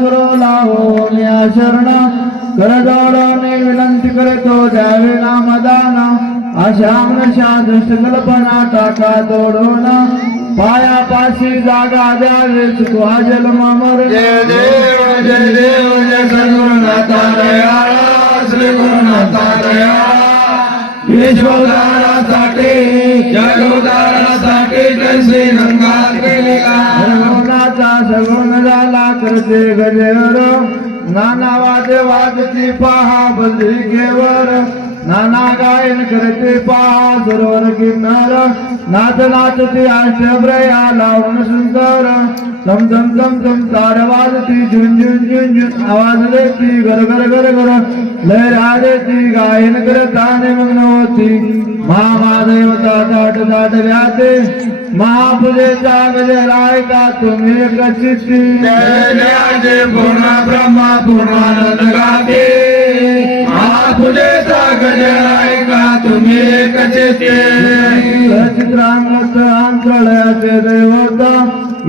ગુરુ લાવો શરણ કરડોળોને વિનંતી કરતો જાવે નામ દાન આશામ શાંત સંકલ્પના ટાકા દોડોના પાયા પાસે જાગા દ્યારે ચુકો હાજલ મામર જય દેવ જય દેવ જય સદગુરુનાથા દયાળા શ્રી ગુરુનાથા દયાળા ઈશ્વરાના સાટી જગોદારા સાટી જય શ્રી રંગા લીલા सगुण झाला करते गजेवर नाना वाद्य वाजती पहा बजरी घेवर नाना गायन करते सरोवर किन्नर नाच नाचती अष्टप्रया लावून सुंदर तम तम तम तम तार वाजती झुन झुन झुन झुन आवाज़ देती गर गर गर गर लहरा देती गायन करता निमग्न होती महादेवता दाट दाट व्याते महापूजेचा गजराय का तुम्ही जय पूर्ण ब्रह्मा पूर्णानंद गाते महापुजेचा गजर ऐका तुम्ही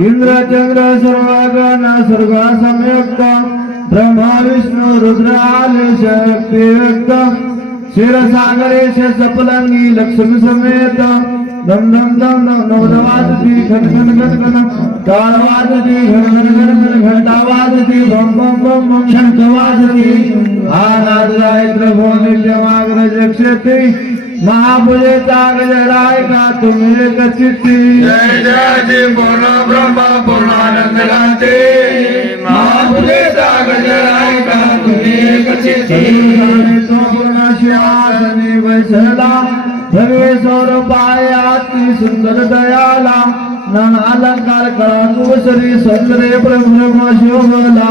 इंद्रचंद्र सर्व संयुक्त ब्रह्मा, विष्णू, रुद्र आले शक्ती, व्यक्त। सपलंगी, लक्ष्मी समेत। दम दम दम दम नवद वाजती खन खन खन खन टाळ वाजती घन घन घन घन घंटा वाजती बम बम बम बम शंख वाजती आनाद गायत्र भोनिल्य माग्रज क्षेत्री महापूजेचा गजराय का? तुम्ही एक चित्ती जय जय जय पूर्ण ब्रह्मा पूर्णानंद गाते. महापुजेचा गजर ऐका तुम्ही एक चित्ते पूर्णशिवासनी वैसला भगवे स्वरूपाय अति सुंदर दयाला नन अलंकार कळा कुसरी संद्रे ब्रह्म शोभला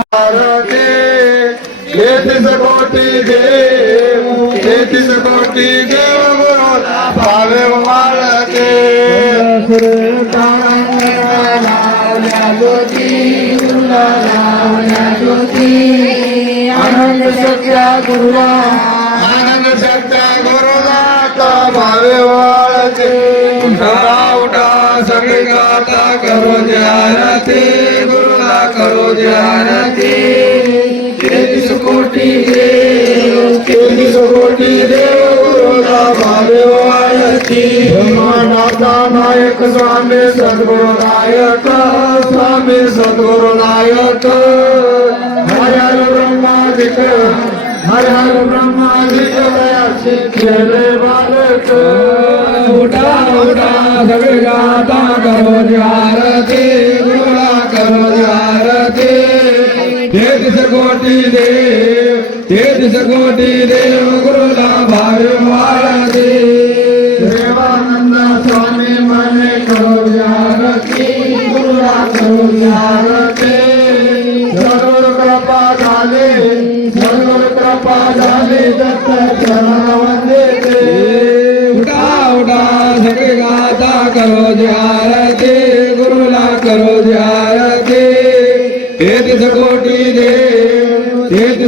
कोटी देव तेहतीस कोटी देव गुरुला भावे वाळते आनंद सत्या गुरुवा आनंद सत्या गुरुनाथ भावे वाळते उठा उठा सगळे गाता करो जय आरती गुरुला करो जय आरती तेहतीस कोटी देव तेहतीस कोटी देव गुरुला भावे वाळती नायक स्वामी सद्गुरु नायक स्वामी सद्गुरु नायक हर हर ब्रह्मादिक हर हर ब्रह्मादिक दया शिक्षले बालक उठा उठा सगळे गाता करो देव गुरुला भावे वाळते देवानंद स्वामी मने करो आरती गुरुला करो आरती सगळ कृपा झाले सगळ कृपा झाले दत्त चरण वंदे उठा उठा सगळे गाता करो आरती गुरुला करो तेहतीस कोटी देव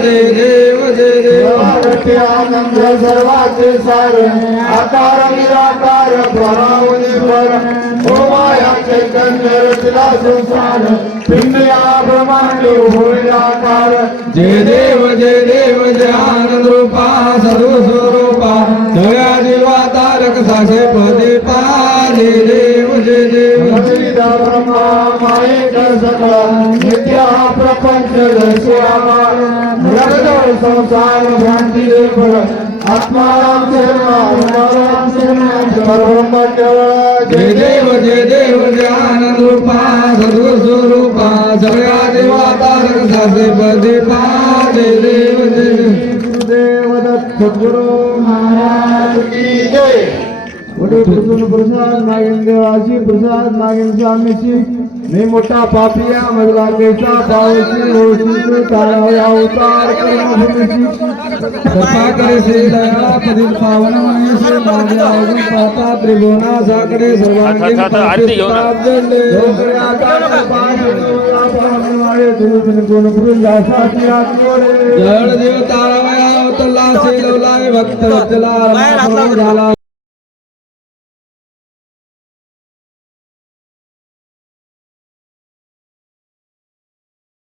जय देव जय देव आनंद सर्वाचे सार आकार निराकार परावनी पर ओ माया चैतन्य रचला संसार. पिंडया ब्रह्मांड होईल आकार. जय देव जय देव जय आनंद रूपा सर्व स्वरूपा. सगळ्या जीवा तारक साक्षी पदे जय देव जय देव. ब्रह्मा. नित्या प्रपंच दर्शयामार संसार भ्रांती देव आत्माराम शरण परब्रह्म केवळ जय देव जय देव जय आनंद रूपा सद्गुरु स्वरूपा सगळ्या देवाता सासे प्रदीपा जय देव जय देव। देव दत्त सद्गुरु महाराज की जय। प्रसून प्रसाद नागिन देवाची प्रसाद नागिन स्वामीची मी मोठा पापिया मधला केसा पावशी होशी ताळा अवतार कर्मभूमीची कृपा करे श्री दया पदित पावन महेश माझे अवगुण पाहता त्रिभुवना साकडे सर्वांगीण अच्छा, अच्छा, आरती घेऊन आ. पापिष्ट जडले. जळ देव तारामया अवतरला शेलवलाय भक्त वत्सला रमाप्रभू झाला